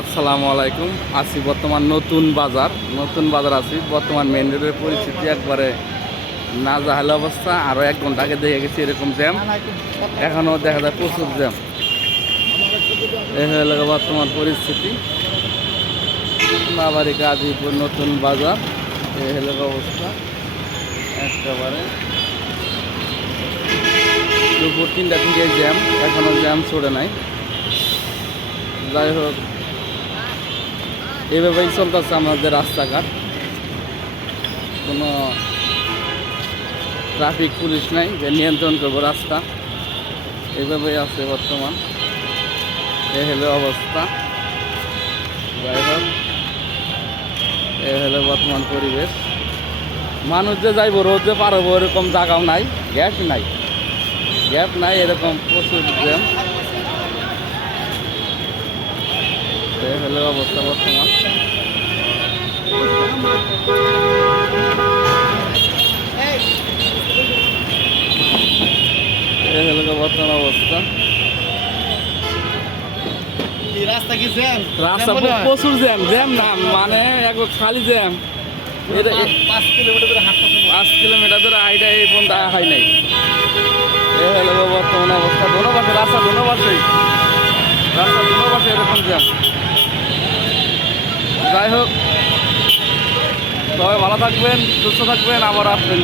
আসসালামু আলাইকুম। আছি বর্তমান নতুন বাজার আছি। বর্তমান মেন রোডের পরিস্থিতি একবারে নাজেহাল অবস্থা। আরও 1 ঘন্টা আগে দেখে গেছি এরকম জ্যাম, এখনও দেখা যায় প্রচুর জ্যাম। এই হলো বর্তমান পরিস্থিতি। বাবারি গাজীপুর নতুন বাজার, এই হলো অবস্থা। একেবারে দুপুর 3টা থেকে জ্যাম, এখনও জ্যাম ছড়ে নাই। যাই হোক, এভাবেই চলতেছে আমাদের রাস্তাঘাট। কোনো ট্রাফিক পুলিশ নাই যে নিয়ন্ত্রণ করবো রাস্তা, এভাবেই আছে বর্তমান। এ হলো অবস্থা। যাই হোক, এ হলো বর্তমান পরিবেশ। মানুষ যে যাইব রোদ যে পারবো এরকম জায়গাও নাই, গ্যাপ নাই, এরকম প্রচুর জ্যাম। এ হলো অবস্থা বর্তমান। এই হলো বর্তমান অবস্থা। রাস্তা কি জ্যাম? রাস্তা প্রচুর জ্যাম না মানে একবার খালি জ্যাম। এটা 5 কিলোমিটার ধরে হাঁটতে 5 কিলোমিটার ধরে হাইটা এই পর্যন্ত হয় নাই। এই হলো বর্তমান অবস্থা। রাস্তা দোনো পাশে এরকম জ্যাম। যাই হোক, সবাই ভালো থাকবেন, সুস্থ থাকবেন, আবার আসবেন।